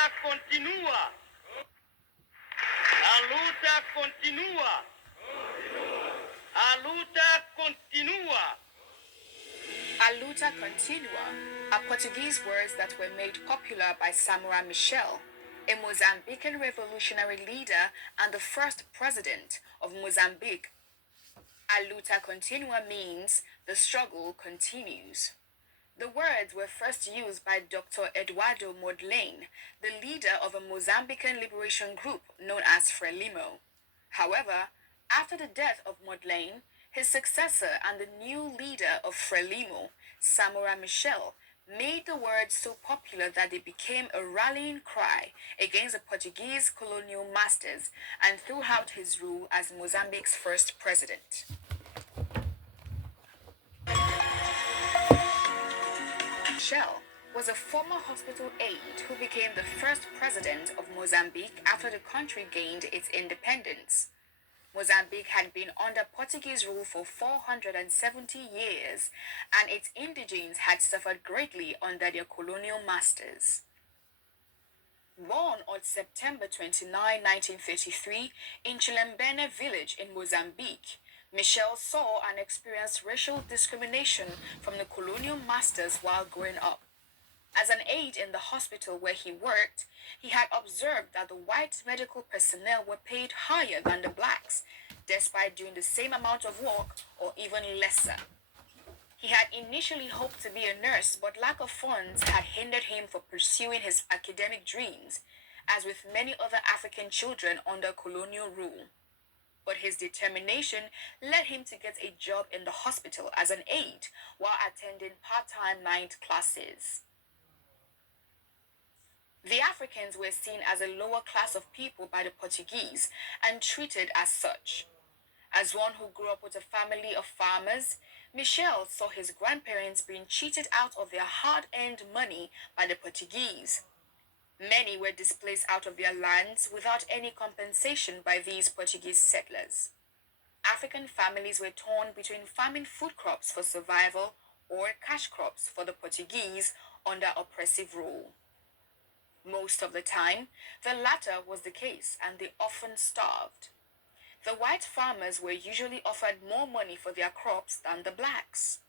luta continua. La luta continua. A luta continua. A luta continua are Portuguese words that were made popular by Samuel Michel, a Mozambican revolutionary leader and the first president of Mozambique. A luta continua means the struggle continues. The words were first used by Dr. Eduardo Mondlane, the leader of a Mozambican liberation group known as Frelimo. However, after the death of Mondlane, his successor and the new leader of Frelimo, Samora Michel, made the words so popular that they became a rallying cry against the Portuguese colonial masters and throughout his rule as Mozambique's first president. Michel was a former hospital aide who became the first president of Mozambique after the country gained its independence. Mozambique had been under Portuguese rule for 470 years, and its indigents had suffered greatly under their colonial masters. Born on September 29, 1933, in Chilembene village in Mozambique, Michel saw and experienced racial discrimination from the colonial masters while growing up. As an aide in the hospital where he worked, he had observed that the white medical personnel were paid higher than the blacks, despite doing the same amount of work or even lesser. He had initially hoped to be a nurse, but lack of funds had hindered him from pursuing his academic dreams, as with many other African children under colonial rule. But his determination led him to get a job in the hospital as an aide while attending part-time night classes. The Africans were seen as a lower class of people by the Portuguese and treated as such. As one who grew up with a family of farmers, Michel saw his grandparents being cheated out of their hard-earned money by the Portuguese. Many were displaced out of their lands without any compensation by these Portuguese settlers. African families were torn between farming food crops for survival or cash crops for the Portuguese under oppressive rule. Most of the time, the latter was the case, and they often starved. The white farmers were usually offered more money for their crops than the blacks.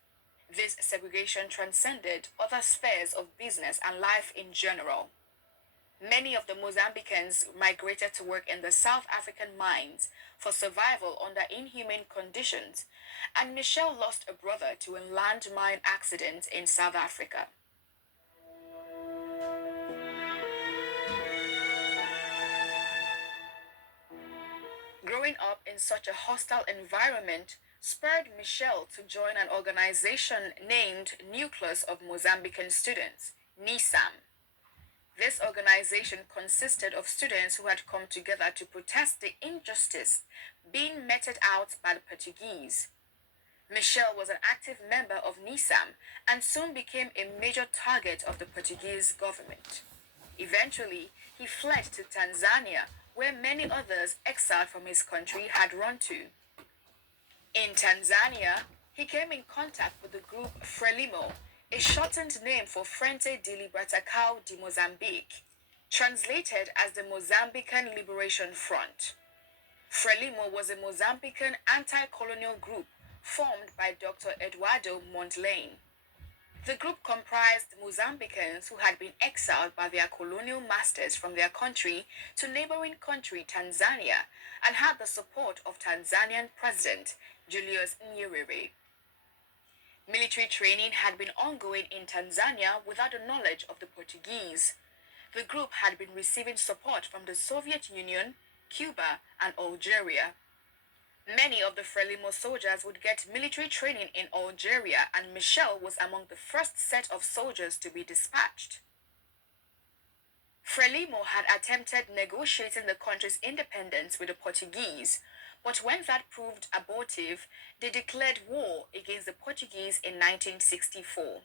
This segregation transcended other spheres of business and life in general. Many of the Mozambicans migrated to work in the South African mines for survival under inhumane conditions, and Michel lost a brother to a landmine accident in South Africa. Growing up in such a hostile environment spurred Michel to join an organization named Nucleus of Mozambican Students, NISAM. This organization consisted of students who had come together to protest the injustice being meted out by the Portuguese. Michel was an active member of NISAM and soon became a major target of the Portuguese government. Eventually, he fled to Tanzania, where many others exiled from his country had run to. In Tanzania, he came in contact with the group Frelimo, a shortened name for Frente de Libertação de Moçambique, translated as the Mozambican Liberation Front. Frelimo was a Mozambican anti-colonial group formed by Dr. Eduardo Mondlane. The group comprised Mozambicans who had been exiled by their colonial masters from their country to neighboring country Tanzania and had the support of Tanzanian President Julius Nyerere. Military training had been ongoing in Tanzania without the knowledge of the Portuguese. The group had been receiving support from the Soviet Union, Cuba, and Algeria. Many of the Frelimo soldiers would get military training in Algeria, and Michel was among the first set of soldiers to be dispatched. Frelimo had attempted negotiating the country's independence with the Portuguese, but when that proved abortive, they declared war against the Portuguese in 1964.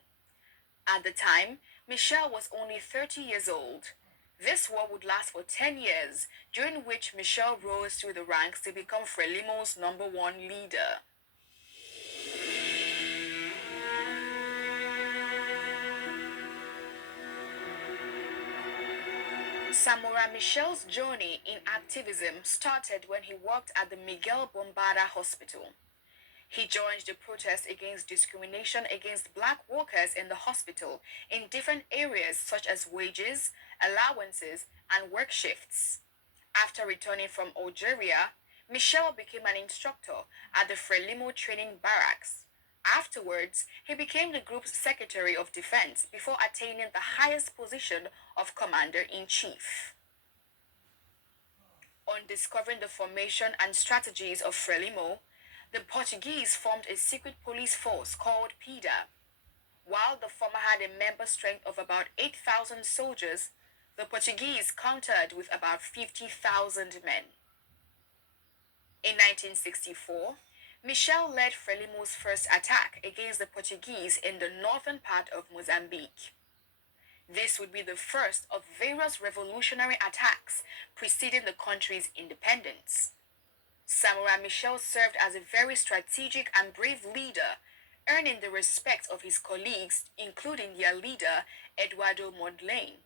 At the time, Michel was only 30 years old. This war would last for 10 years, during which Michel rose through the ranks to become Frelimo's #1 leader. Samora Michel's journey in activism started when he worked at the Miguel Bombarda Hospital. He joined the protest against discrimination against black workers in the hospital in different areas such as wages, allowances, and work shifts. After returning from Algeria, Michel became an instructor at the Frelimo training barracks. Afterwards, he became the group's Secretary of Defense before attaining the highest position of Commander-in-Chief. On discovering the formation and strategies of Frelimo, the Portuguese formed a secret police force called PIDA. While the former had a member strength of about 8,000 soldiers, the Portuguese countered with about 50,000 men. In 1964, Michel led Frelimo's first attack against the Portuguese in the northern part of Mozambique. This would be the first of various revolutionary attacks preceding the country's independence. Samora Michel served as a very strategic and brave leader, earning the respect of his colleagues, including their leader, Eduardo Mondlane.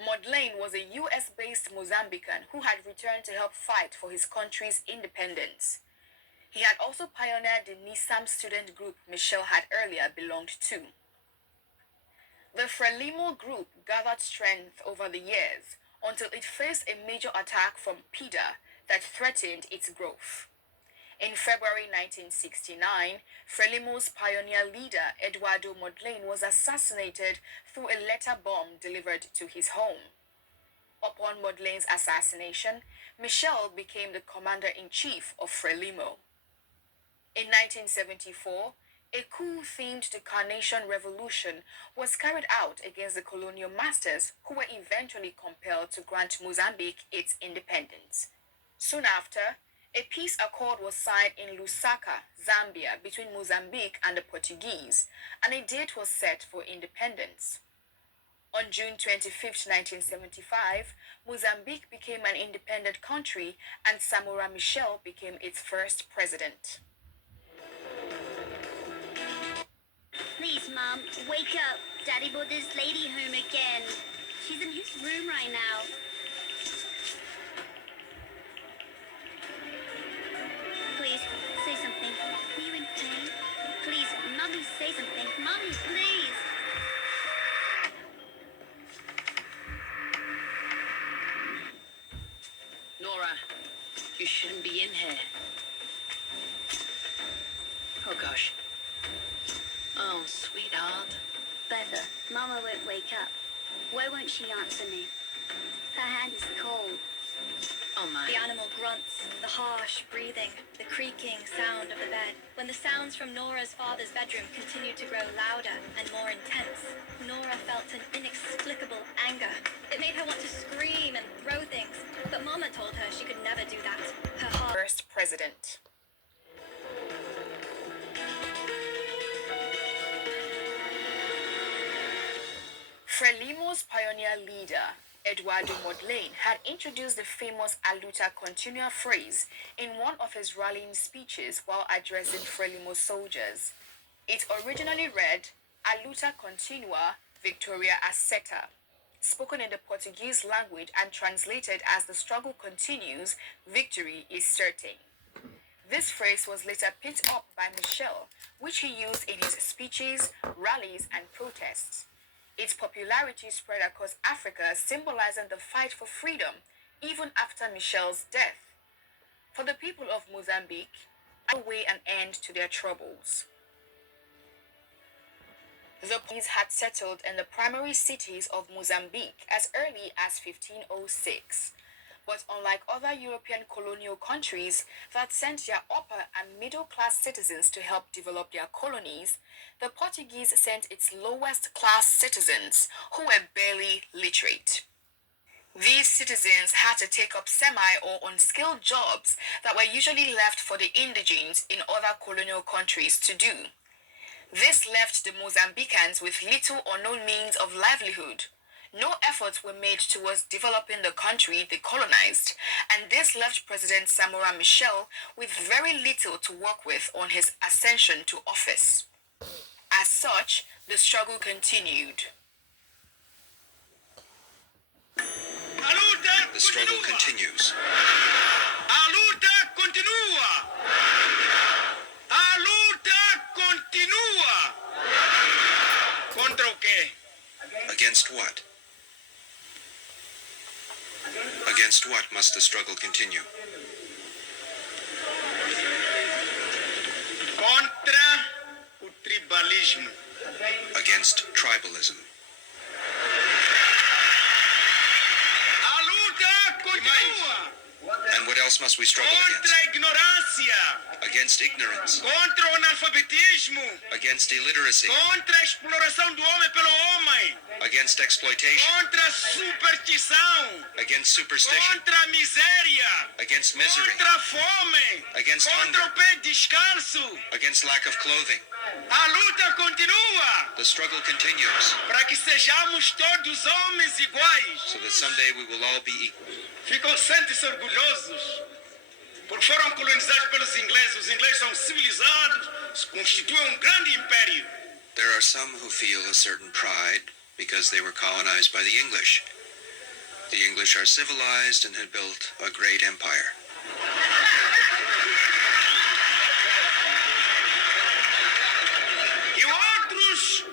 Mondlane was a US-based Mozambican who had returned to help fight for his country's independence. He had also pioneered the NISAM student group Michel had earlier belonged to. The Frelimo group gathered strength over the years until it faced a major attack from PIDA that threatened its growth. In February 1969, Frelimo's pioneer leader Eduardo Mondlane was assassinated through a letter bomb delivered to his home. Upon Mondlane's assassination, Michel became the commander-in-chief of Frelimo. In 1974, a coup themed the Carnation Revolution was carried out against the colonial masters who were eventually compelled to grant Mozambique its independence. Soon after, a peace accord was signed in Lusaka, Zambia, between Mozambique and the Portuguese, and a date was set for independence. On June 25, 1975, Mozambique became an independent country and Samora Michel became its first president. Please, Mom, wake up. Daddy brought this lady home again. She's in his room right now. Please, say something. Are you in pain? Please, Mommy, say something. Mommy, please. Nora, you shouldn't be in here. Oh, gosh. Oh, sweetheart. Bertha, Mama won't wake up. Why won't she answer me? Her hand is cold. Oh, my. The animal grunts, the harsh breathing, the creaking sound of the bed. When the sounds from Nora's father's bedroom continued to grow louder and more intense, Nora felt an inexplicable anger. It made her want to scream and throw things, but Mama told her she could never do that. Her heart... First president. Frelimo's pioneer leader, Eduardo Mondlane, had introduced the famous Aluta Continua phrase in one of his rallying speeches while addressing Frelimo soldiers. It originally read, Aluta Continua, Victoria Asceta, spoken in the Portuguese language and translated as the struggle continues, victory is certain. This phrase was later picked up by Michel, which he used in his speeches, rallies, and protests. Its popularity spread across Africa, symbolizing the fight for freedom, even after Michel's death. For the people of Mozambique, a way an end to their troubles. The Portuguese had settled in the primary cities of Mozambique as early as 1506. But unlike other European colonial countries that sent their upper and middle-class citizens to help develop their colonies, the Portuguese sent its lowest-class citizens, who were barely literate. These citizens had to take up semi- or unskilled jobs that were usually left for the indigenes in other colonial countries to do. This left the Mozambicans with little or no means of livelihood. No efforts were made towards developing the country they colonized, and this left President Samora Michel with very little to work with on his ascension to office. As such, the struggle continued. struggle continues. A luta continua. A luta continua. Contra o quê? Against what? Against what must the struggle continue? Contra o tribalismo. Against tribalism. A luta continua. And what else must we struggle Contra against? a ignorância. Against ignorance. Contra o analfabetismo. Against illiteracy. Contra a exploração do homem pelo homem. Against exploitation. Contra a superstição. Against superstition. Contra a miséria. Against misery. Contra a fome. Against Contra hunger. o pé descalço. Against lack of clothing. A luta continua The struggle continues para que sejamos todos homens iguais. so that someday we will all be equal. Sentem-se orgulhosos porque foram colonizados pelos ingleses. Os ingleses são civilizados, constituem grande império. There are some who feel a certain pride because they were colonized by the English. The English are civilized and had built a great empire. E outros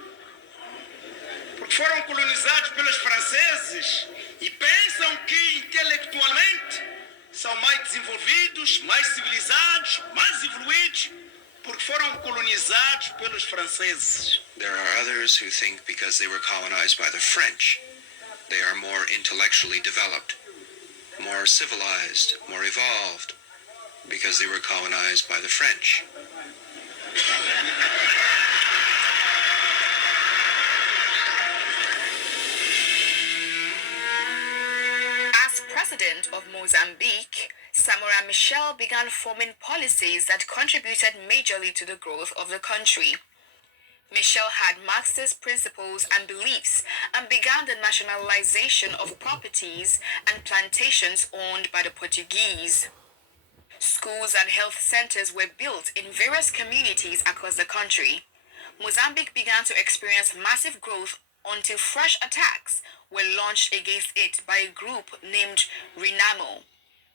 porque foram colonizados pelos franceses e pensam que intelectualmente são mais desenvolvidos, mais civilizados, mais evoluídos, porque foram colonizados pelos franceses. There are others who think because they were colonized by the French, they are more intellectually developed, more civilized, more evolved, because they were colonized by the French. As president of Mozambique, Samora Machel began forming policies that contributed majorly to the growth of the country. Machel had Marxist principles and beliefs and began the nationalization of properties and plantations owned by the Portuguese. Schools and health centers were built in various communities across the country. Mozambique began to experience massive growth until fresh attacks were launched against it by a group named RENAMO,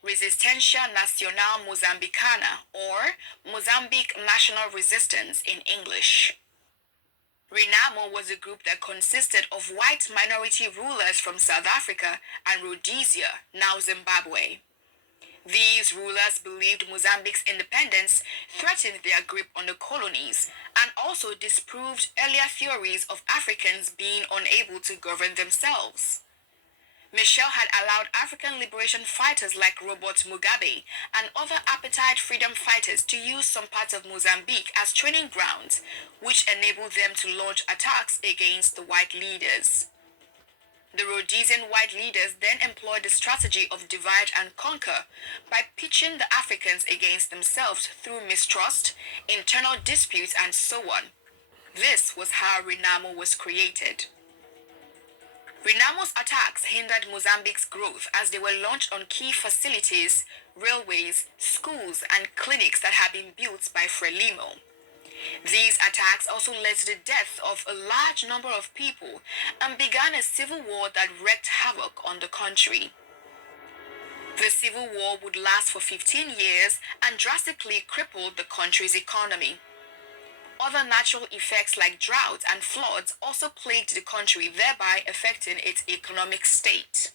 Resistencia Nacional Mozambicana, or Mozambique National Resistance in English. RENAMO was a group that consisted of white minority rulers from South Africa and Rhodesia, now Zimbabwe. These rulers believed Mozambique's independence threatened their grip on the colonies and also disproved earlier theories of Africans being unable to govern themselves. Machel had allowed African liberation fighters like Robert Mugabe and other appetite freedom fighters to use some parts of Mozambique as training grounds, which enabled them to launch attacks against the white leaders. The Rhodesian white leaders then employed the strategy of divide and conquer by pitching the Africans against themselves through mistrust, internal disputes, and so on. This was how RENAMO was created. RENAMO's attacks hindered Mozambique's growth as they were launched on key facilities, railways, schools, and clinics that had been built by Frelimo. These attacks also led to the death of a large number of people and began a civil war that wreaked havoc on the country. The civil war would last for 15 years and drastically crippled the country's economy. Other natural effects like droughts and floods also plagued the country, thereby affecting its economic state.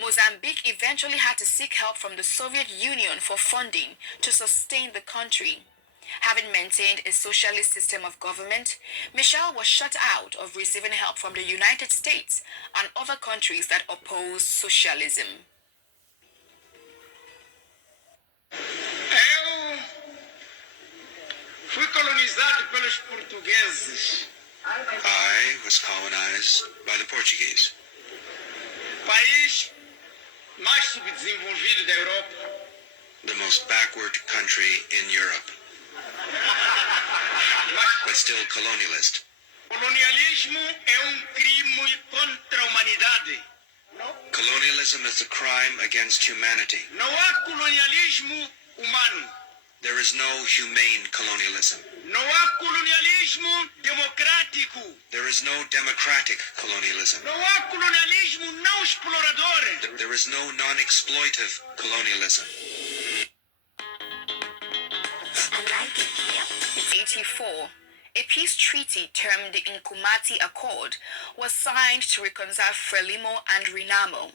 Mozambique eventually had to seek help from the Soviet Union for funding to sustain the country. Having maintained a socialist system of government, Machel was shut out of receiving help from the United States and other countries that opposed socialism. Eu fui colonizado pelos portugueses, I was colonized by the Portuguese, país mais subdesenvolvido da Europa. the most backward country in Europe, but still colonialist. Colonialismo é crime contra a humanidade. Colonialism is a crime against humanity. Não há colonialismo humano. There is no humane colonialism. Não há colonialismo democrático. There is no democratic colonialism. Não há colonialismo não explorador. There is no non-exploitive colonialism. 84, a peace treaty termed the Nkumati Accord was signed to reconcile Frelimo and Renamo.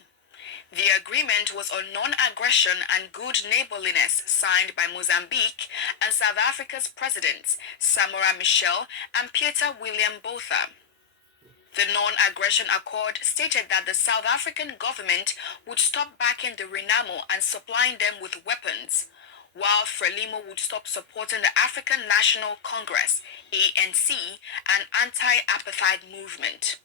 The agreement was on non-aggression and good neighborliness signed by Mozambique and South Africa's presidents Samora Machel and Peter William Botha. The non-aggression accord stated that the South African government would stop backing the Renamo and supplying them with weapons, while Frelimo would stop supporting the African National Congress, ANC, and anti-apartheid movement.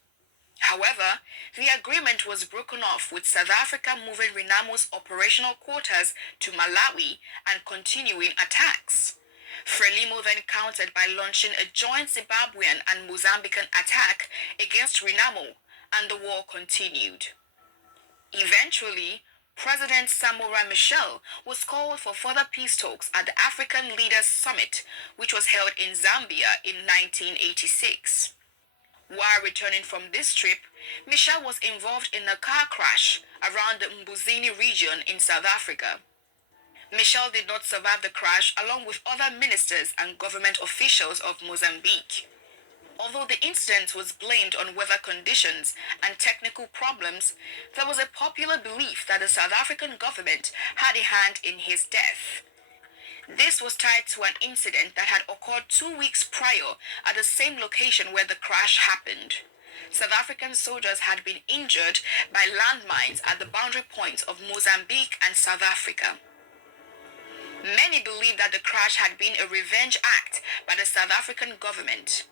However, the agreement was broken off with South Africa moving Renamo's operational quarters to Malawi and continuing attacks. Frelimo then countered by launching a joint Zimbabwean and Mozambican attack against Renamo, and the war continued. Eventually, President Samora Machel was called for further peace talks at the African Leaders Summit, which was held in Zambia in 1986. While returning from this trip, Machel was involved in a car crash around the Mbuzini region in South Africa. Machel did not survive the crash along with other ministers and government officials of Mozambique. Although the incident was blamed on weather conditions and technical problems, there was a popular belief that the South African government had a hand in his death. This was tied to an incident that had occurred 2 weeks prior at the same location where the crash happened. South African soldiers had been injured by landmines at the boundary points of Mozambique and South Africa. Many believe that the crash had been a revenge act by the South African government.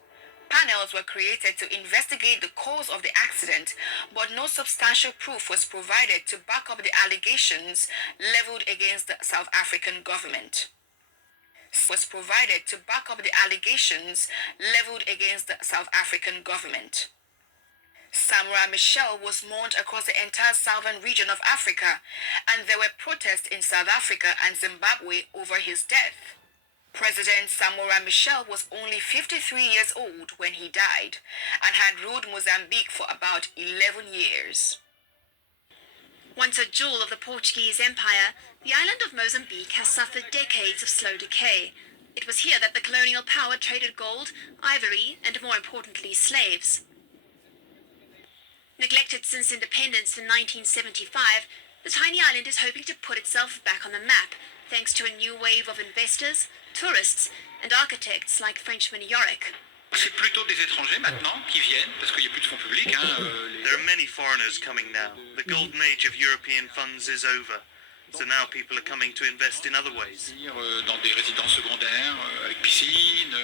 Panels were created to investigate the cause of the accident, but no substantial proof was provided to back up the allegations leveled against the South African government. Samora Machel was mourned across the entire southern region of Africa, and there were protests in South Africa and Zimbabwe over his death. President Samora Machel was only 53 years old when he died and had ruled Mozambique for about 11 years. Once a jewel of the Portuguese Empire, the island of Mozambique has suffered decades of slow decay. It was here that the colonial power traded gold, ivory, and more importantly, slaves. Neglected since independence in 1975, the tiny island is hoping to put itself back on the map, thanks to a new wave of investors, tourists, and architects like Frenchman Yorick. C'est plutôt des étrangers maintenant qui viennent parce qu'il n'y a plus de fonds publics. There are many foreigners coming now. The golden age of European funds is over. So now people are coming to invest in other ways. Dans des résidences secondaires avec piscine.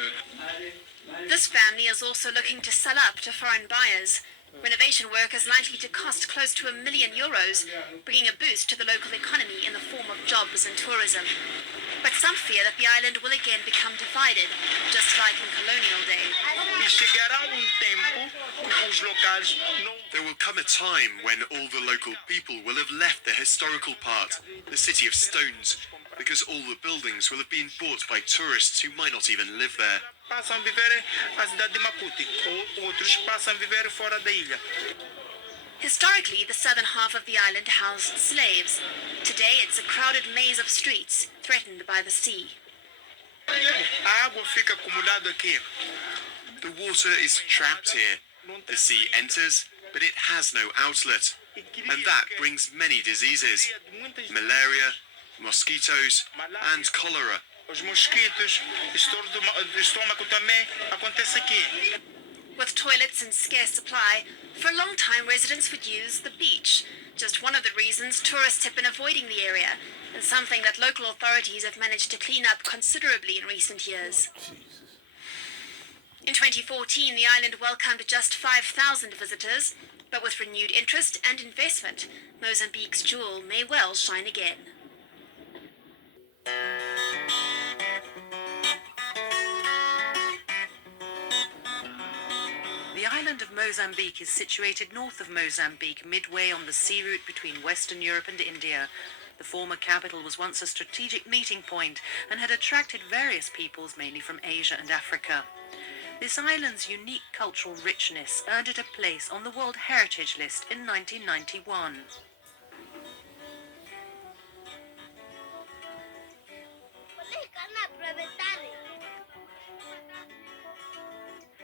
This family is also looking to sell up to foreign buyers. Renovation work is likely to cost close to €1 million, bringing a boost to the local economy in the form of jobs and tourism. But some fear that the island will again become divided, just like in colonial days. There will come a time when all the local people will have left the historical part, the City of Stones, because all the buildings will have been bought by tourists who might not even live there. Passam a viver a cidade de Maputo, outros passam a viver fora da ilha. Historically, the southern half of the island housed slaves. Today, it's a crowded maze of streets, threatened by the sea. A água fica acumulada aqui. The water is trapped here. The sea enters, but it has no outlet, and that brings many diseases: malaria, mosquitoes, and cholera. Os mosquitos, estômago também acontece aqui. With toilets in scarce supply, for a long time residents would use the beach, just one of the reasons tourists have been avoiding the area, and something that local authorities have managed to clean up considerably in recent years. In 2014, the island welcomed just 5,000 visitors, but with renewed interest and investment, Mozambique's jewel may well shine again. The island of Mozambique is situated north of Mozambique, midway on the sea route between Western Europe and India. The former capital was once a strategic meeting point and had attracted various peoples, mainly from Asia and Africa. This island's unique cultural richness earned it a place on the World Heritage List in 1991.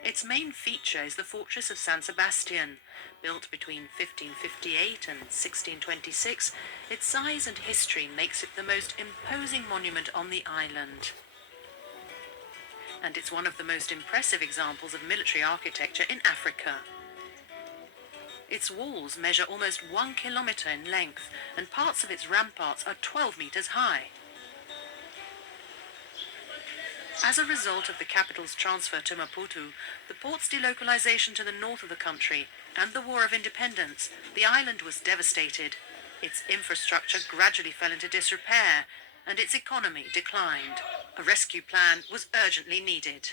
Its main feature is the fortress of San Sebastian. Built between 1558 and 1626, its size and history makes it the most imposing monument on the island. And it's one of the most impressive examples of military architecture in Africa. Its walls measure almost 1 kilometer in length, and parts of its ramparts are 12 meters high. As a result of the capital's transfer to Maputo, the port's delocalization to the north of the country, and the War of Independence, the island was devastated. Its infrastructure gradually fell into disrepair, and its economy declined. A rescue plan was urgently needed.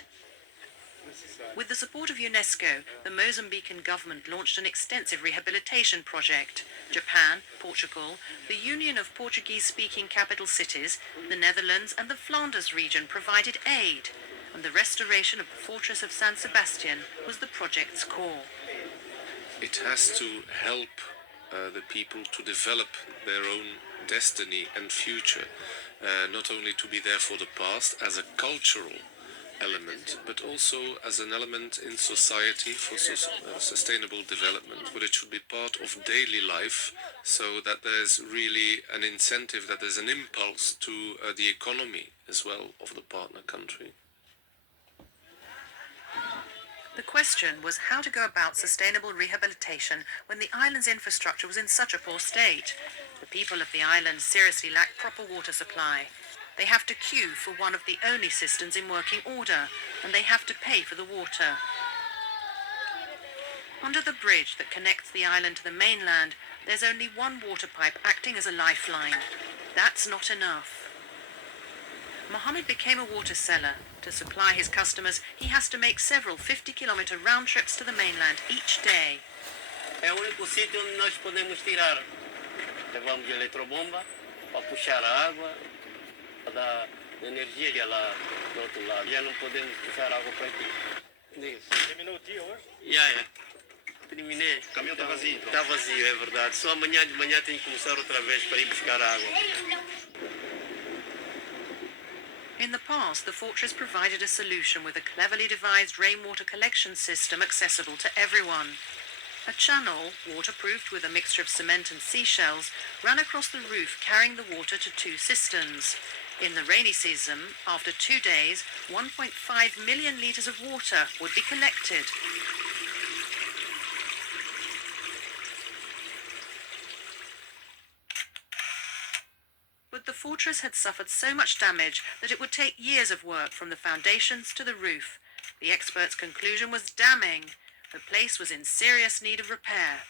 With the support of UNESCO, the Mozambican government launched an extensive rehabilitation project. Japan, Portugal, the Union of Portuguese-speaking capital cities, the Netherlands and the Flanders region provided aid, and the restoration of the fortress of San Sebastian was the project's core. It has to help the people to develop their own destiny and future, not only to be there for the past as a cultural element, but also as an element in society for sustainable development, but it should be part of daily life, so that there's really an incentive, that there's an impulse to the economy as well of the partner country. The question was how to go about sustainable rehabilitation when the island's infrastructure was in such a poor state. The people of the island seriously lack proper water supply. They have to queue for one of the only cisterns in working order, and they have to pay for the water. Under the bridge that connects the island to the mainland, there's only one water pipe acting as a lifeline. That's not enough. Mohammed became a water seller. To supply his customers, he has to make several 50-kilometer round trips to the mainland each day. É o único sítio onde nós podemos tirar. Levamos a eletrobomba para puxar a água, para dar energia lá do outro lado. Já não podemos puxar água para aqui. Terminou o dia hoje? Já. Terminei. O caminhão está vazio. Está vazio, é verdade. Só amanhã de manhã tenho que começar outra vez para ir buscar água. In the past, the fortress provided a solution with a cleverly devised rainwater collection system accessible to everyone. A channel, waterproofed with a mixture of cement and seashells, ran across the roof carrying the water to 2 cisterns. In the rainy season, after 2 days, 1.5 million litres of water would be collected. But the fortress had suffered so much damage that it would take years of work from the foundations to the roof. The experts' conclusion was damning. The place was in serious need of repair.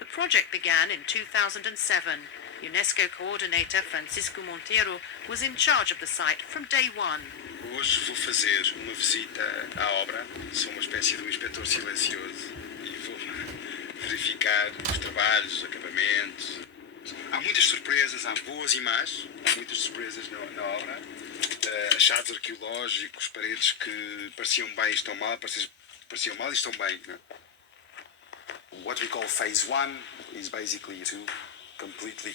The project began in 2007. UNESCO coordinator Francisco Monteiro was in charge of the site from day one. Hoje vou fazer uma visita à obra. Sou uma espécie de inspetor silencioso e vou verificar os trabalhos, os acabamentos. Há muitas surpresas, há boas e más. Há muitas surpresas na obra. Achados arqueológicos, paredes que pareciam bem e estão mal, pareciam mal e estão bem. Não? What we call phase 1 is basically to completely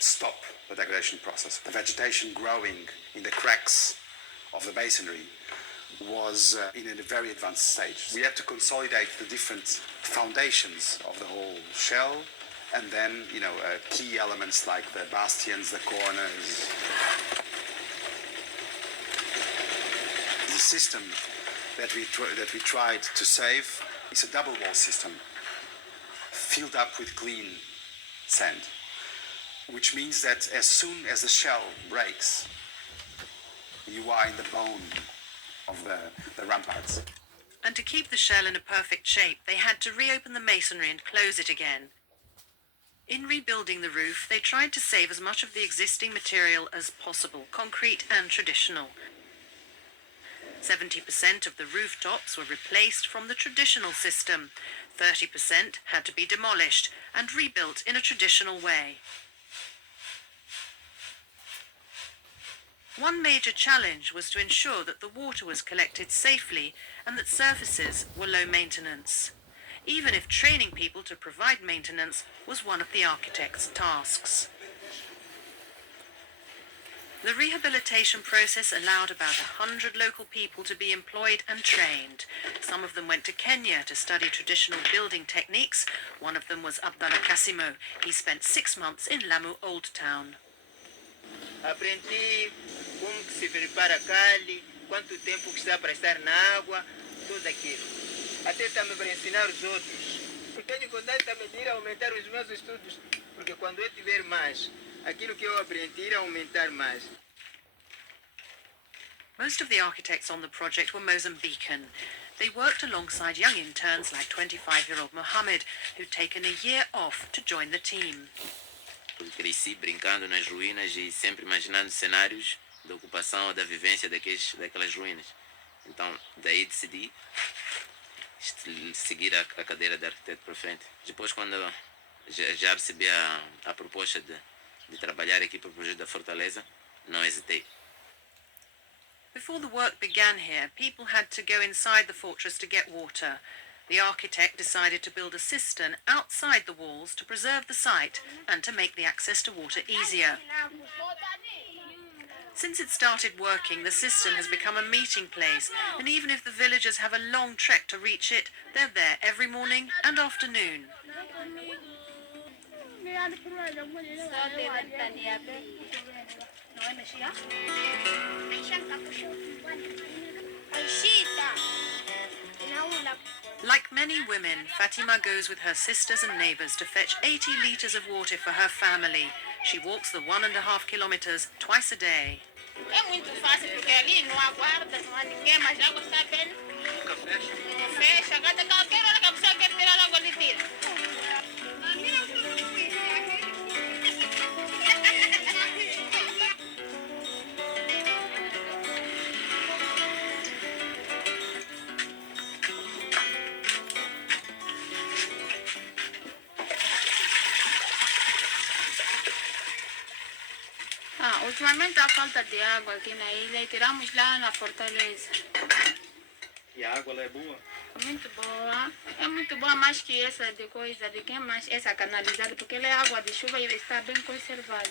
stop the degradation process. The vegetation growing in the cracks of the masonry was in a very advanced stage. We had to consolidate the different foundations of the whole shell, and then, key elements like the bastions, the corners. The system that we tried to save is a double wall system, filled up with clean sand, which means that as soon as the shell breaks, you are in the bone of the ramparts. And to keep the shell in a perfect shape, they had to reopen the masonry and close it again. In rebuilding the roof, they tried to save as much of the existing material as possible, concrete and traditional. 70% of the rooftops were replaced from the traditional system. 30% had to be demolished and rebuilt in a traditional way. One major challenge was to ensure that the water was collected safely and that surfaces were low maintenance, even if training people to provide maintenance was one of the architect's tasks. The rehabilitation process allowed about 100 local people to be employed and trained. Some of them went to Kenya to study traditional building techniques. One of them was Abdallah Kasimo. He spent 6 months in Lamu Old Town. Aprendi como que se prepara a cal, quanto tempo que está para estar na água, tudo aquilo. Até também para ensinar os outros. Eu tenho vontade também de ir aumentar os meus estudos, porque quando eu tiver mais, aquilo que eu aprendi irá aumentar mais. Most of the architects on the project were Mozambican. They worked alongside young interns like 25-year-old Mohammed, who'd taken a year off to join the team. Eu cresci brincando nas ruínas e sempre imaginando cenários da ocupação ou da vivência daquelas ruínas. Então, daí decidi seguir a cadeira de arquiteto para frente. Depois, quando já recebi a proposta de trabalhar aqui para o projeto da Fortaleza, não hesitei. Before the work began here, people had to go inside the fortress to get water. The architect decided to build a cistern outside the walls to preserve the site and to make the access to water easier. Since it started working, the cistern has become a meeting place, and even if the villagers have a long trek to reach it, they're there every morning and afternoon. Like many women, Fatima goes with her sisters and neighbours to fetch 80 litres of water for her family. She walks the 1.5 kilometres twice a day. É muito fácil porque ali não há guarda, não há ninguém, mas a água está bem. Nunca fecha? Não fecha. Cada qualquer hora que a pessoa quer tirar a água, ele tira. Ultimamente há falta de água aqui na ilha e tiramos lá na Fortaleza. E a água lá é boa? É muito boa. É muito boa mais que essa de coisa, de quem mais essa canalizada, porque ela é água de chuva e está bem conservada.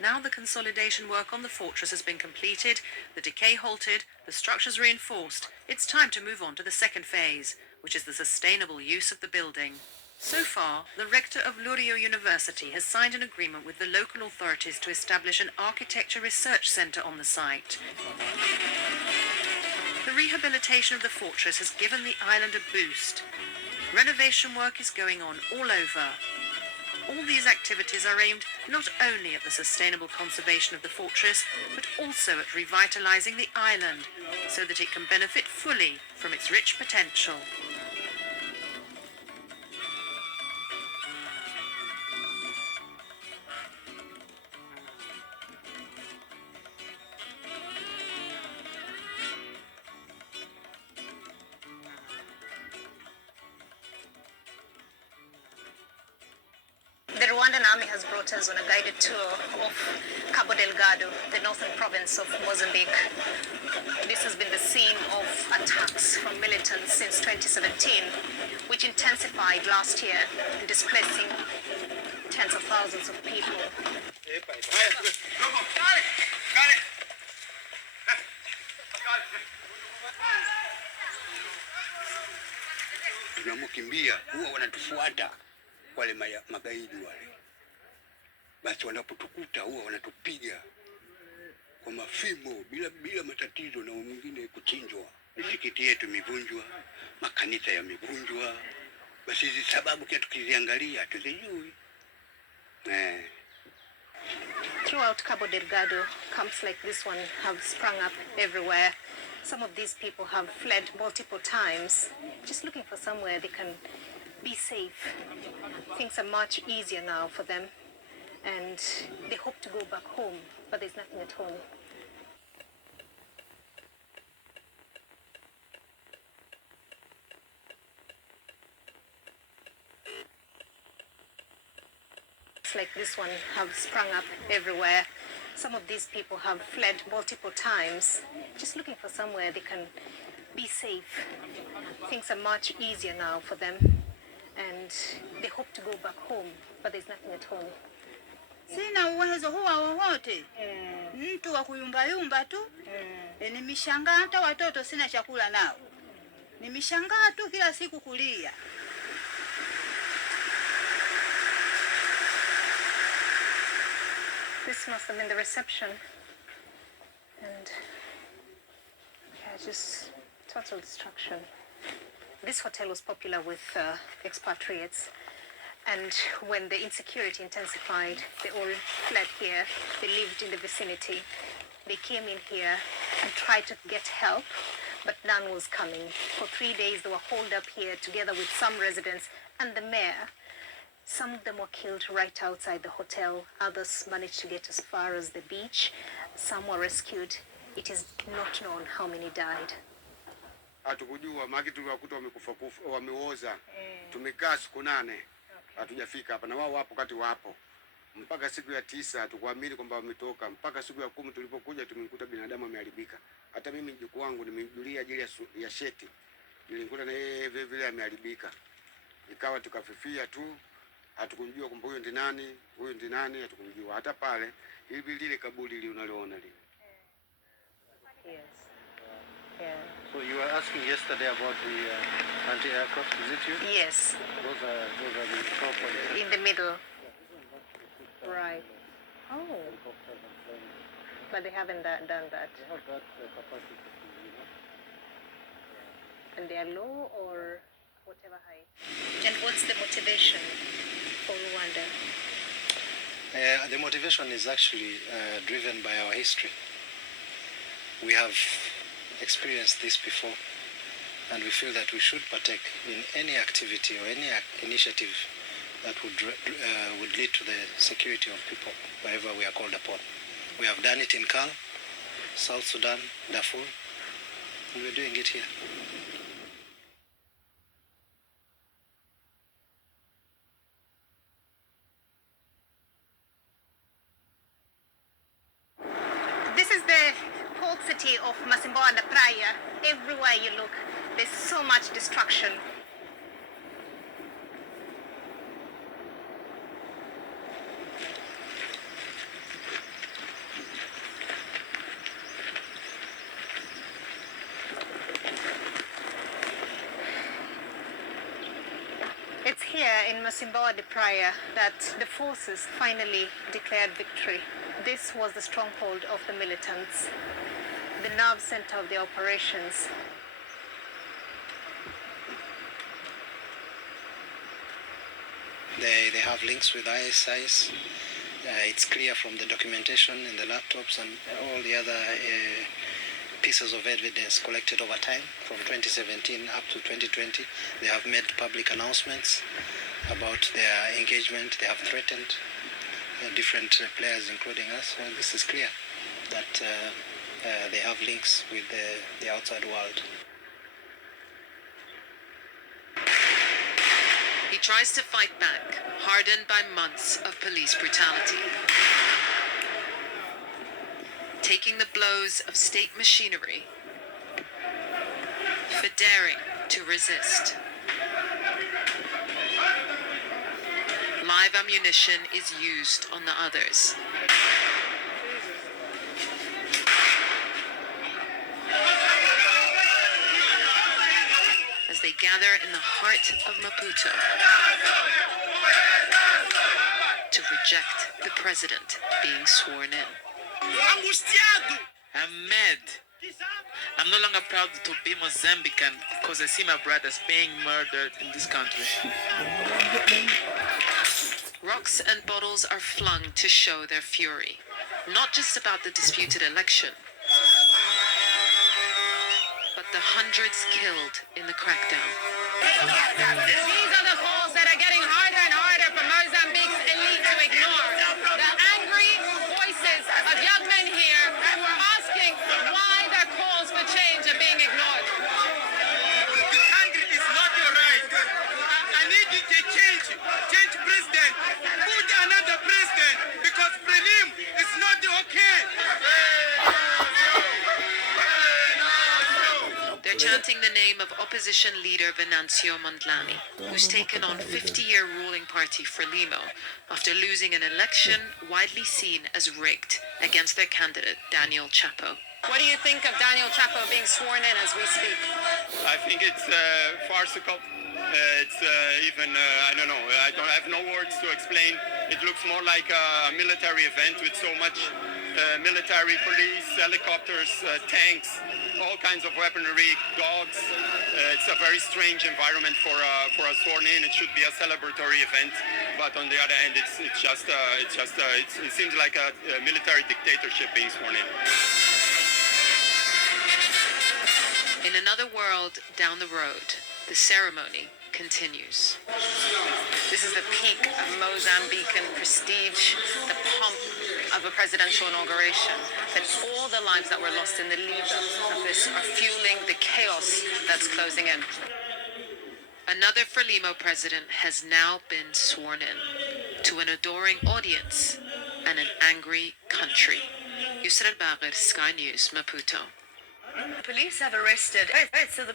Now the consolidation work on the fortress has been completed, the decay halted, the structures reinforced. It's time to move on to the second phase, which is the sustainable use of the building. So far, the rector of Lurio University has signed an agreement with the local authorities to establish an architecture research centre on the site. The rehabilitation of the fortress has given the island a boost. Renovation work is going on all over. All these activities are aimed not only at the sustainable conservation of the fortress, but also at revitalising the island, so that it can benefit fully from its rich potential. The Rwandan army has brought us on a guided tour of Cabo Delgado, the northern province of Mozambique. This has been the scene of attacks from militants since 2017, which intensified last year, displacing tens of thousands of people. Tunamokimbia huwa wanatufuata wale magaidi wale, basi wanapotukuta huwa wanatupiga kwa mafimo bila matatizo, na mwingine kuchinjwa. Misikiti yetu imevunjwa, makanisa yamevunjwa, basi hizi sababu kia tukiziangalia tuzijui. Throughout Cabo Delgado, camps like this one have sprung up everywhere. Some of these people have fled multiple times, just looking for somewhere they can be safe. Things are much easier now for them, and they hope to go back home, but there's nothing at home. Like this one have sprung up everywhere. Some of these people have fled multiple times, just looking for somewhere they can be safe. Things are much easier now for them, and they hope to go back home, but there's nothing at home. Sina uwezo huwa wowote, mtu wa kuyumbayumba tu. Nimeshangaa hata watoto sina chakula nao, nimeshangaa tu kila siku kulia. This must have been the reception, and yeah, just total destruction. This hotel was popular with expatriates, and when the insecurity intensified, they all fled here. They lived in the vicinity. They came in here and tried to get help, but none was coming. For 3 days, they were holed up here together with some residents and the mayor. Some of them were killed right outside the hotel. Others managed to get as far as the beach. Some were rescued. It is not known how many died. Hatukujua maki tuliwakuta wameoza. Tumekaa siku 8 hatujafika hapa, na wao wapo kati wapo. Mpaka siku ya 9 hatukuamini kwamba wametoka. Mpaka siku ya 10 tulipokuja tumekuta binadamu ameharibika. Hata mimi mjukuu wangu nimemjulia ajili ya sheti, nilikuta na yeye vile vile ameharibika. Ikawa tukafifia tu, hatukumjua kwamba huyo ndi nani, hatukumjua. Hata pale hivi lile kaburi lile unaliona lile. Yes. Yeah. So you were asking yesterday about the anti-aircraft, is it you? Yes. Those are the top ones. In the middle. Right. Oh. But they haven't done that. They have that capacity, And they are low or whatever high? And what's the motivation for Rwanda? The motivation is actually driven by our history. We have experienced this before, and we feel that we should partake in any activity or any initiative that would lead to the security of people wherever we are called upon. We have done it in Kal, South Sudan, Darfur, and we're doing it here. This is the port city of Mozambique da Praia. Everywhere you look, there's so much destruction. It's here in Mozambique da Praia that the forces finally declared victory. This was the stronghold of the militants, the nerve center of the operations. They have links with ISIS. It's clear from the documentation in the laptops and all the other pieces of evidence collected over time from 2017 up to 2020. They have made public announcements about their engagement. They have threatened different players, including us. So this is clear that they have links with the outside world. He tries to fight back, hardened by months of police brutality. Taking the blows of state machinery for daring to resist. Live ammunition is used on the others. As they gather in the heart of Maputo to reject the president being sworn in. I'm mad. I'm no longer proud to be Mozambican because I see my brothers being murdered in this country. Rocks and bottles are flung to show their fury, not just about the disputed election, the hundreds killed in the crackdown. These are the calls that are getting harder and harder for Mozambique's elite to ignore. The angry voices of young men here who are asking why their calls for change are being ignored. The country is not right. I need to change president. Put another president because Prelim is not okay. They're chanting the name of opposition leader Venancio Mondlane, who's taken on 50-year ruling party Frelimo after losing an election widely seen as rigged against their candidate Daniel Chapo. What do you think of Daniel Chapo being sworn in as we speak? I think it's farcical. It's I don't know, I have no words to explain. It looks more like a military event with so much military, police, helicopters, tanks, all kinds of weaponry, dogs. It's a very strange environment for a sworn in. It should be a celebratory event, but on the other hand, it seems like a military dictatorship being sworn in. In another world down the road, the ceremony continues. This is the peak of Mozambican prestige, the pomp of a presidential inauguration. That all the lives that were lost in the lead up of this are fueling the chaos that's closing in. Another Frelimo president has now been sworn in to an adoring audience and an angry country. Yusra Al-Bagher, Sky News, Maputo. Police have arrested. So the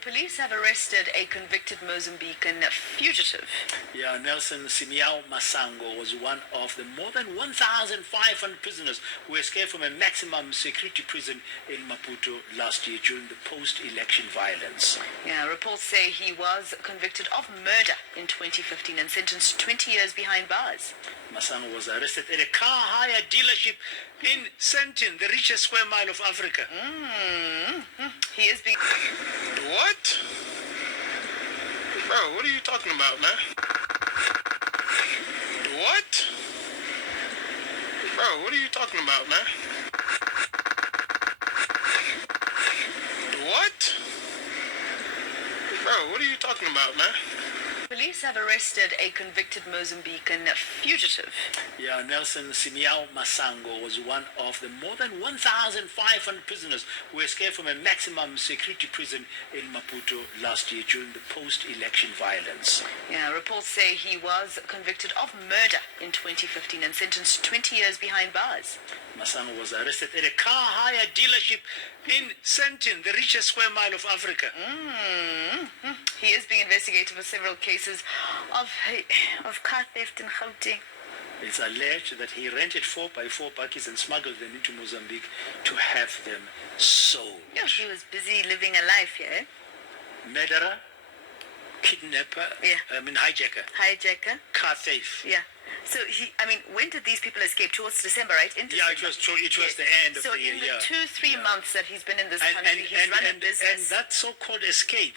police have arrested a convicted Mozambican fugitive. Yeah, Nelson Simiao Masango was one of the more than 1,500 prisoners who escaped from a maximum security prison in Maputo last year during the post-election violence. Yeah, reports say he was convicted of murder in 2015 and sentenced to 20 years behind bars. Masango was arrested at a car hire dealership in Sentin, the richest square mile of Africa. He is being... What? Bro, what are you talking about, man? What? Bro, what are you talking about, man? What? Bro, what are you talking about, man? Police have arrested a convicted Mozambican fugitive. Yeah, Nelson Simiao Masango was one of the more than 1,500 prisoners who escaped from a maximum security prison in Maputo last year during the post-election violence. Yeah, reports say he was convicted of murder in 2015 and sentenced to 20 years behind bars. Masango was arrested at a car hire dealership in Sentin, the richest square mile of Africa. He is being investigated for several cases of car theft in Gauteng. It's alleged that he rented 4x4 bakkies and smuggled them into Mozambique to have them sold. Yeah, he was busy living a life, yeah? Murderer, kidnapper, hijacker, car thief. Yeah. So when did these people escape? Towards December, right? In December. Yeah, it was the end of the year. So in the 2-3 months that he's been in this country, he's run a business. And that so-called escape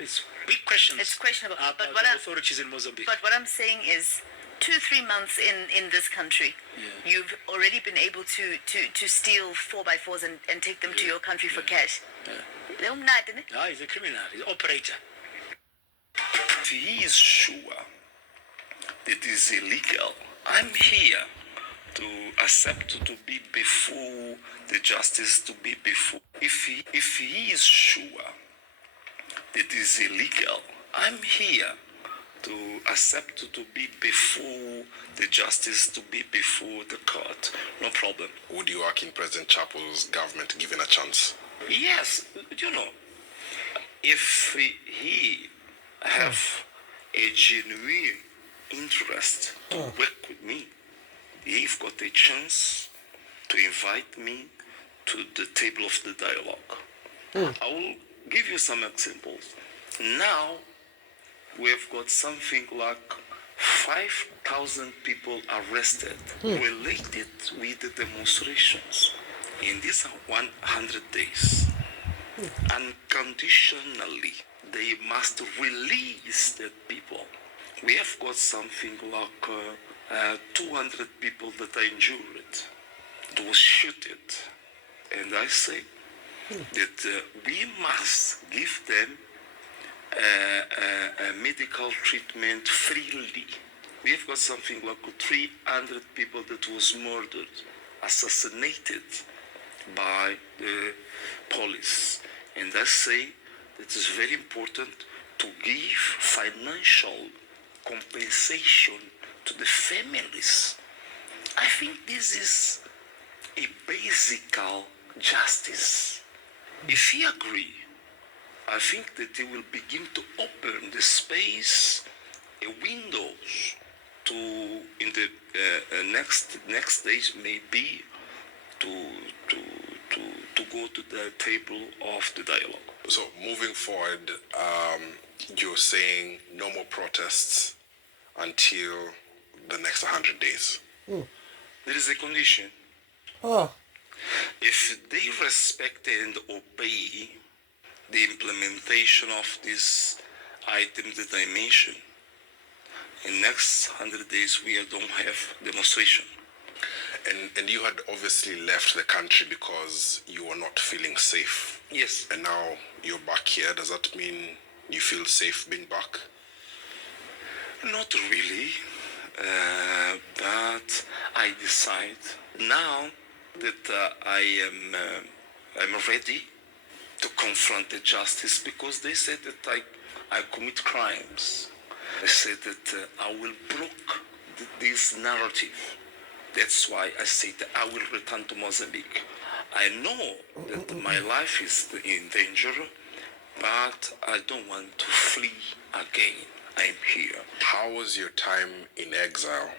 is big questions. It's questionable. But the authorities in Mozambique. But what I'm saying is, 2-3 months in this country, you've already been able to steal 4x4s and take them to your country for cash. No, he's a criminal. He's an operator. If he is sure that it is illegal, I'm here to accept to be before the justice, to be before. If he is sure that it is illegal, I'm here to accept to be before the justice, to be before the court. No problem. Would you work in President Chapo's government given a chance? Yes, if he have a genuine interest to work with me, he's got a chance to invite me to the table of the dialogue. I will give you some examples. Now, we've got something like 5,000 people arrested related with the demonstrations in these 100 days. Unconditionally, they must release the people. We have got something like 200 people that are injured. They were shot. And I say, that we must give them medical treatment freely. We've got something like 300 people that was murdered, assassinated by the police. And I say that it's very important to give financial compensation to the families. I think this is a basic justice. If he agree, I think that they will begin to open the space, windows to in the next days maybe to go to the table of the dialogue. So moving forward, you're saying no more protests until the next 100 days. There is a condition. If they respect and obey the implementation of this item that I mentioned, in next 100 days we don't have demonstration. And you had obviously left the country because you were not feeling safe. Yes. And now you're back here. Does that mean you feel safe being back? Not really, but I decide now that I'm ready to confront the justice, because they said that I commit crimes. They said that I will block this narrative. That's why I said that I will return to Mozambique. I know that my life is in danger, but I don't want to flee again. I'm here. How was your time in exile?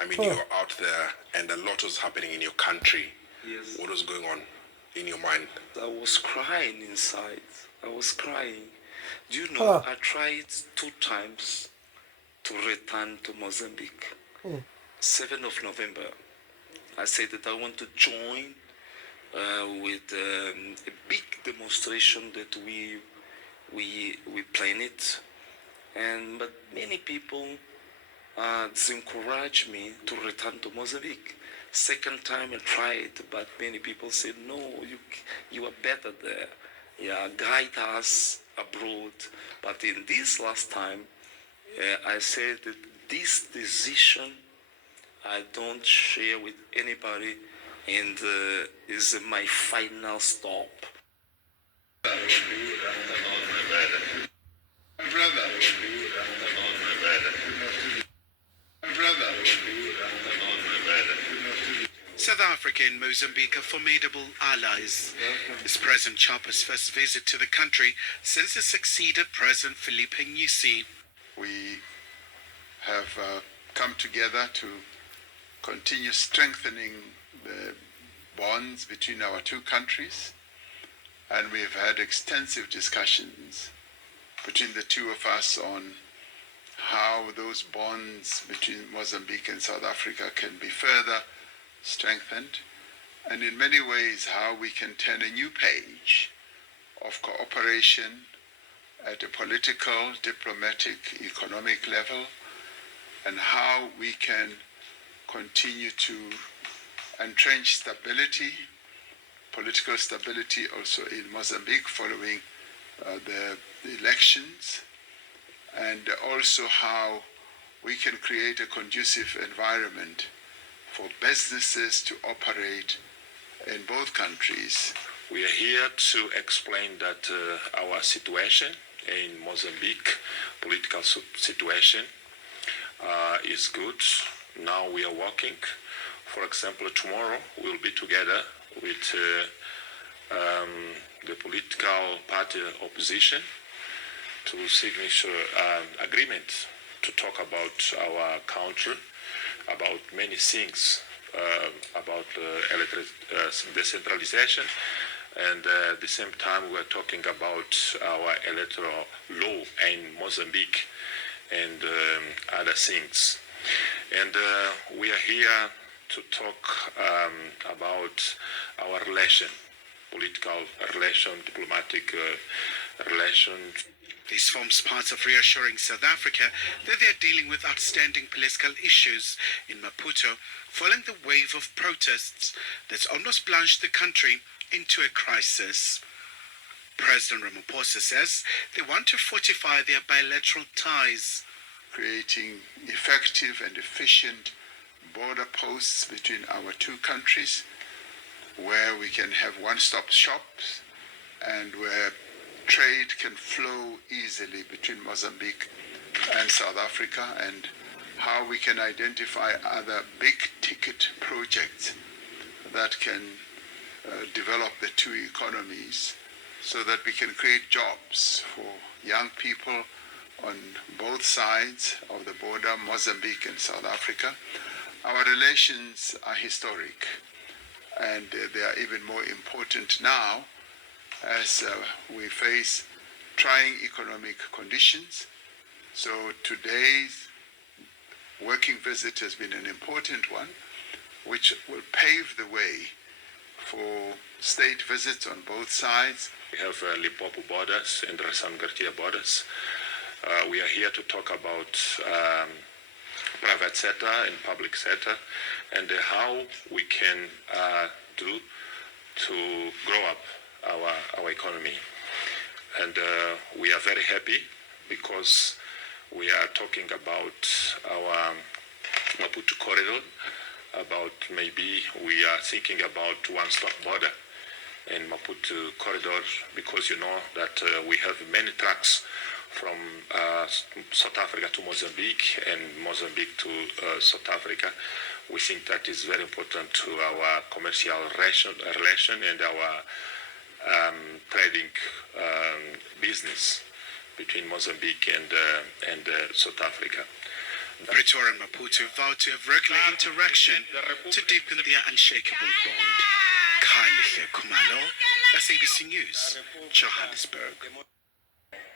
I mean, you were out there and a lot was happening in your country. Yes. What was going on in your mind? I was crying inside. I was crying. Do you know, I tried 2 times to return to Mozambique. 7th of November. I said that I want to join with a big demonstration that we planned, but many people encouraged me to return to Mozambique. Second time I tried, but many people said, no, you are better there. Yeah, guide us abroad. But in this last time, I said that this decision I don't share with anybody, and is my final stop. South Africa and Mozambique are formidable allies. It's President Chapa's first visit to the country since he succeeded President Filipe Nyusi. We have come together to continue strengthening the bonds between our two countries, and we've had extensive discussions between the two of us on how those bonds between Mozambique and South Africa can be further strengthened, and in many ways how we can turn a new page of cooperation at a political, diplomatic, economic level, and how we can continue to entrench stability, political stability also in Mozambique following the elections, and also how we can create a conducive environment for businesses to operate in both countries. We are here to explain that our situation in Mozambique, political situation, is good. Now we are working. For example, tomorrow we'll be together with the political party opposition to signature agreement to talk about our country, about many things, about decentralization, and at the same time we are talking about our electoral law in Mozambique and other things. And we are here to talk about our relation, political relation, diplomatic relation. This forms part of reassuring South Africa that they are dealing with outstanding political issues in Maputo following the wave of protests that almost plunged the country into a crisis. President Ramaphosa says they want to fortify their bilateral ties, creating effective and efficient border posts between our two countries, where we can have one-stop shops and where trade can flow easily between Mozambique and South Africa, and how we can identify other big-ticket projects that can develop the two economies so that we can create jobs for young people on both sides of the border, Mozambique and South Africa. Our relations are historic, and they are even more important now as we face trying economic conditions. So today's working visit has been an important one, which will pave the way for state visits on both sides. We have Limpopo borders and Rasan-Garcia borders. We are here to talk about private sector and public sector, and how we can do to grow up our economy. And we are very happy because we are talking about our Maputo corridor, about maybe we are thinking about one-stop border in Maputo corridor, because you know that we have many trucks from South Africa to Mozambique and Mozambique to South Africa. We think that is very important to our commercial relation and our trading business between Mozambique and South Africa. Pretoria and Maputo vowed to have regular interaction to deepen their unshakable bond. Kylie Kumalo, SABC News, Johannesburg.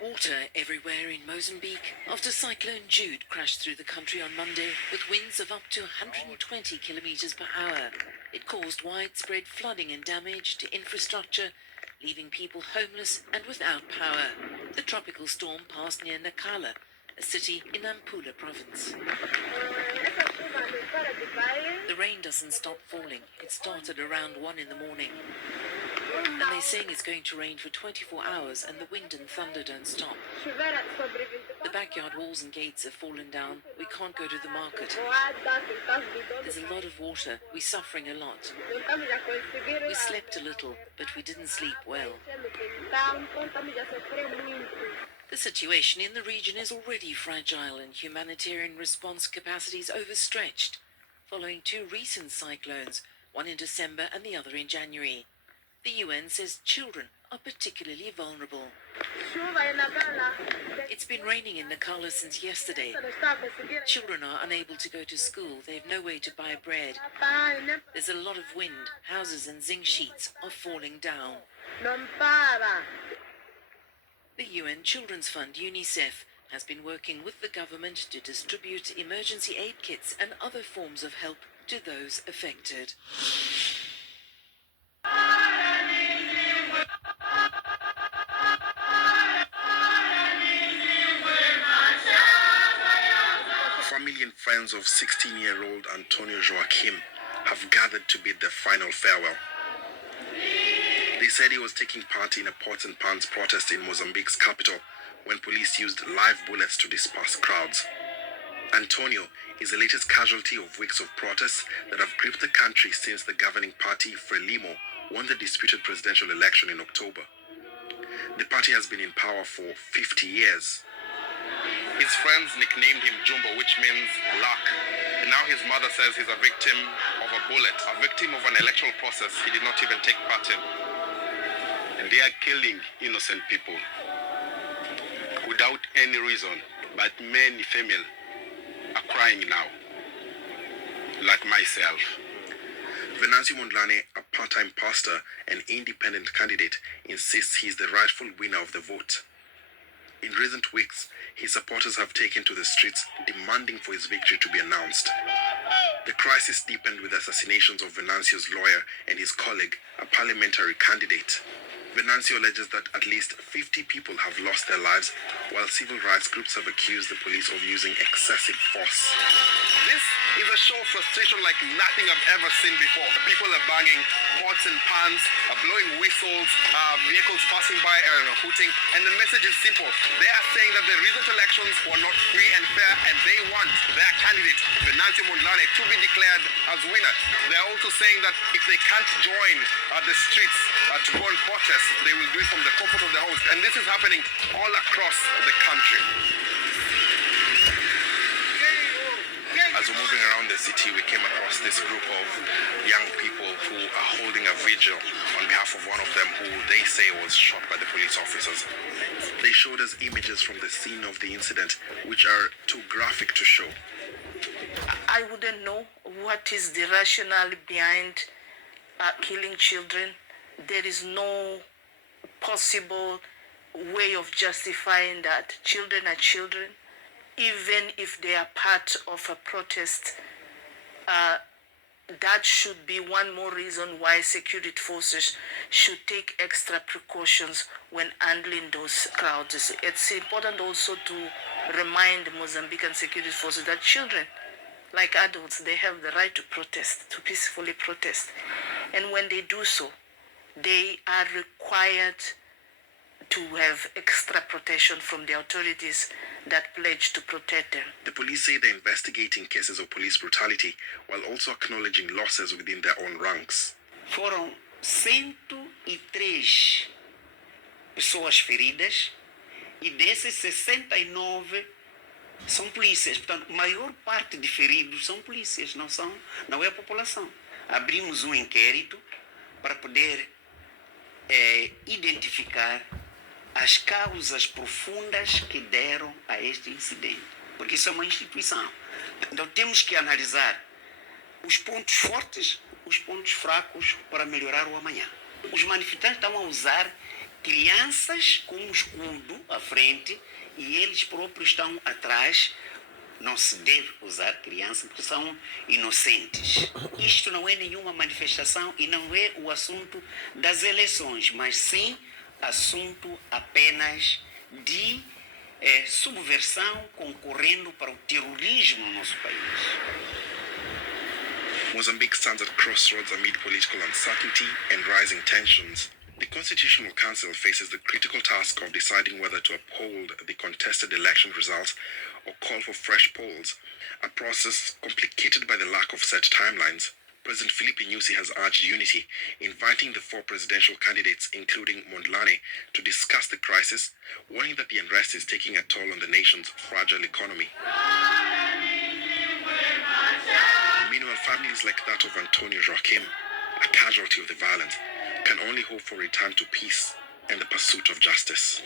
Water everywhere in Mozambique after Cyclone Jude crashed through the country on Monday with winds of up to 120 kilometers per hour. It caused widespread flooding and damage to infrastructure, leaving people homeless and without power. The tropical storm passed near Nacala, a city in Nampula province. The rain doesn't stop falling. It started around 1 in the morning. And they're saying it's going to rain for 24 hours and the wind and thunder don't stop. The backyard walls and gates have fallen down. We can't go to the market. There's a lot of water. We're suffering a lot. We slept a little, but we didn't sleep well. The situation in the region is already fragile and humanitarian response capacities overstretched, following 2 recent cyclones, one in December and the other in January. The UN says children are particularly vulnerable. It's been raining in Nacala since yesterday. Children are unable to go to school. They have no way to buy bread. There's a lot of wind. Houses and zinc sheets are falling down. The UN Children's Fund, UNICEF, has been working with the government to distribute emergency aid kits and other forms of help to those affected. Family and friends of 16-year-old Antonio Joaquim have gathered to bid their final farewell. They said he was taking part in a pots and pans protest in Mozambique's capital when police used live bullets to disperse crowds. Antonio is the latest casualty of weeks of protests that have gripped the country since the governing party, Frelimo, won the disputed presidential election in October. The party has been in power for 50 years. His friends nicknamed him Jumbo, which means luck. And now his mother says he's a victim of a bullet, a victim of an electoral process he did not even take part in. And they are killing innocent people without any reason, but many female are crying now, like myself. Venancio Mondlane, a part-time pastor and independent candidate, insists he's the rightful winner of the vote. In recent weeks, his supporters have taken to the streets demanding for his victory to be announced. The crisis deepened with assassinations of Venancio's lawyer and his colleague, a parliamentary candidate. Venancio alleges that at least 50 people have lost their lives, while civil rights groups have accused the police of using excessive force. This is a show of frustration like nothing I've ever seen before. People are banging pots and pans, blowing whistles, vehicles passing by and hooting, and the message is simple. They are saying that the recent elections were not free and fair, and they want their candidate, Venancio Mondlane, to be declared as winner. They are also saying that if they can't join the streets to go and protest, they will do it from the comfort of their homes. And this is happening all across the country. As we're moving around the city, we came across this group of young people who are holding a vigil on behalf of one of them who they say was shot by the police officers. They showed us images from the scene of the incident, which are too graphic to show. I wouldn't know what is the rationale behind killing children. There is no possible way of justifying that. Children are children. Even if they are part of a protest, that should be one more reason why security forces should take extra precautions when handling those crowds. It's important also to remind Mozambican security forces that children, like adults, they have the right to protest, to peacefully protest. And when they do so, they are required to have extra protection from the authorities that pledge to protect them. The police say they're investigating cases of police brutality while also acknowledging losses within their own ranks. Foram 103 pessoas feridas e desses 69 são polícias. Portanto, a maior parte de feridos são polícias, não é a população. Abrimos um inquérito para poder identificar as causas profundas que deram a este incidente, porque isso é uma instituição. Então temos que analisar os pontos fortes, os pontos fracos para melhorar o amanhã. Os manifestantes estão a usar crianças com um escudo à frente e eles próprios estão atrás. Não se deve usar crianças porque são inocentes. Isto não é nenhuma manifestação e não é o assunto das eleições, mas sim assunto apenas de subversão concorrendo para o terrorismo no nosso país. Mozambique stands at crossroads amid political uncertainty and rising tensions. The Constitutional Council faces the critical task of deciding whether to uphold the contested election results or call for fresh polls, a process complicated by the lack of set timelines. President Filipe Nyusi has urged unity, inviting the four presidential candidates, including Mondlane, to discuss the crisis, warning that the unrest is taking a toll on the nation's fragile economy. Meanwhile, families like that of Antonio Joaquim, a casualty of the violence, can only hope for return to peace and the pursuit of justice.